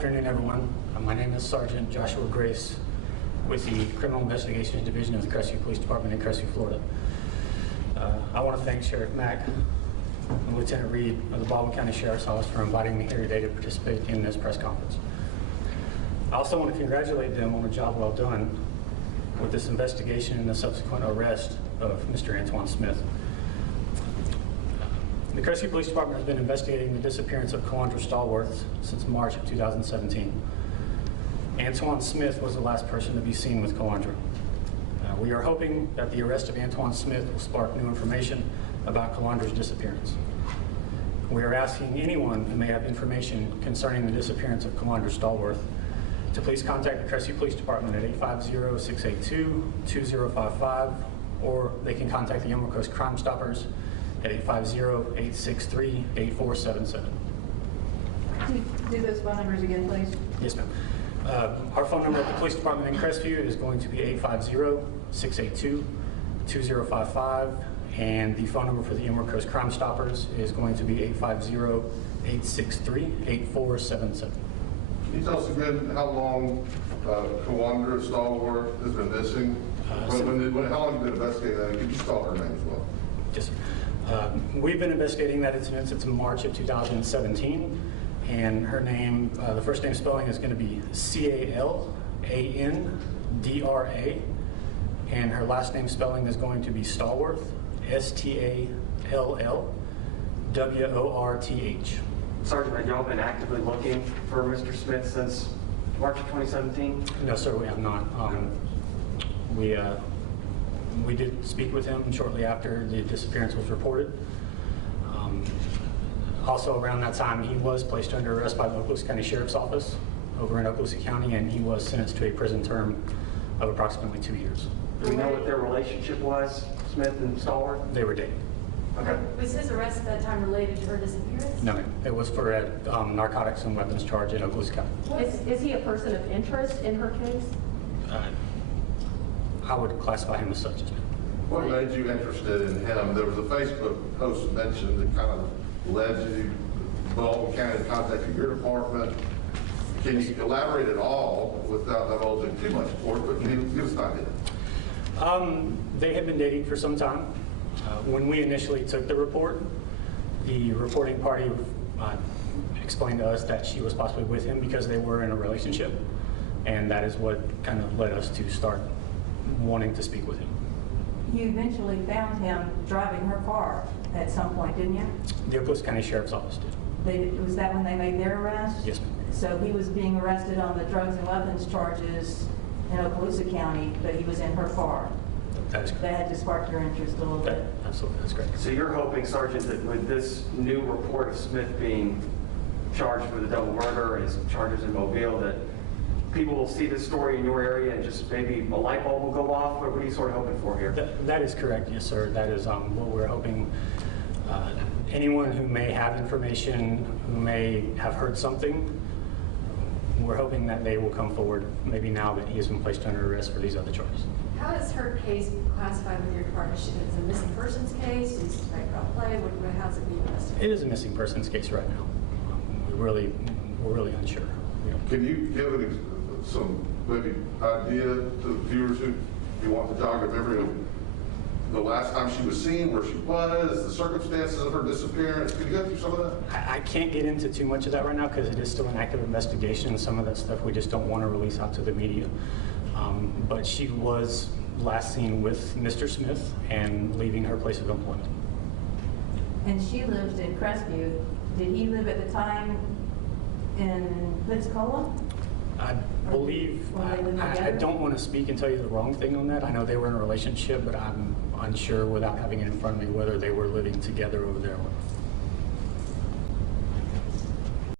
afternoon, everyone. My name is Sergeant Joshua Grace with the Criminal Investigations Division of the Crestview Police Department in Crestview, Florida. I want to thank Sheriff Mack and Lieutenant Reed of the Baldwin County Sheriff's Office for inviting me here today to participate in this press conference. I also want to congratulate them on a job well done with this investigation and the subsequent arrest of Mr. Antoine Smith. The Crestview Police Department has been investigating the disappearance of Calandra Stallworth since March of 2017. Antoine Smith was the last person to be seen with Calandra. We are hoping that the arrest of Antoine Smith will spark new information about Calandra's disappearance. We are asking anyone who may have information concerning the disappearance of Calandra Stallworth to please contact the Crestview Police Department at 850-682-2055, or they can contact the Emerald Coast Crime Stoppers at 850-863-8477. Do those phone numbers again, please. Yes, ma'am. Our phone number at the police department in Crestview is going to be 850-682-2055, and the phone number for the Emerald Coast Crime Stoppers is going to be 850-863-8477. Can you tell us again how long Calandra Stallworth has been missing? How long have you been investigating that? Could you spell her name as well? Yes, sir. We've been investigating that incident since March of 2017, and her name, the first name spelling is going to be C-A-L-A-N-D-R-A, and her last name spelling is going to be Stallworth, S-T-A-L-L-W-O-R-T-H. Sergeant, have y'all been actively looking for Mr. Smith since March of 2017? No, sir, we have not. We did speak with him shortly after the disappearance was reported. Also around that time, he was placed under arrest by the Okaloosa County Sheriff's Office over in Okaloosa County, and he was sentenced to a prison term of approximately 2 years. Do we know what their relationship was, Smith and Stallworth? They were dating. Okay. Was his arrest at that time related to her disappearance? No, ma'am. It was for a narcotics and weapons charge in Okaloosa County. Is he a person of interest in her case? I would classify him as such. What made you interested in him? There was a Facebook post mentioned that kind of led you, Baldwin County, to contact your department. Can you elaborate at all without divulging too much for it, but can you give us an idea? They had been dating for some time. When we initially took the report, the reporting party explained to us that she was possibly with him because they were in a relationship, and that is what kind of led us to start wanting to speak with him. You eventually found him driving her car at some point, didn't you? The Okaloosa County Sheriff's Office did. Was that when they made their arrest? Yes, ma'am. So he was being arrested on the drugs and weapons charges in Okaloosa County, but he was in her car. That is correct. That had to spark your interest a little bit. Absolutely, that's correct. So you're hoping, Sergeant, that with this new report of Smith being charged with a double murder and his charges in Mobile, that people will see this story in your area and just maybe a light bulb will go off? What are you sort of hoping for here? That is correct, yes, sir. That is what we're hoping. Anyone who may have information, who may have heard something, we're hoping that they will come forward, maybe now that he has been placed under arrest for these other charges. How is her case classified with your department? Is it a missing persons case? Is it background play? How's it being investigated? It is a missing persons case right now. We're really unsure. Can you give some maybe idea to the viewers who you want to jog their memory of the last time she was seen, where she was, the circumstances of her disappearance? Can you go through some of that? I can't get into too much of that right now because it is still an active investigation. Some of that stuff we just don't want to release out to the media. But she was last seen with Mr. Smith and leaving her place of employment. And she lived in Crestview. Did he live at the time in Pensacola? I believe, I don't want to speak and tell you the wrong thing on that. I know they were in a relationship, but I'm unsure without having it in front of me whether they were living together over there or not.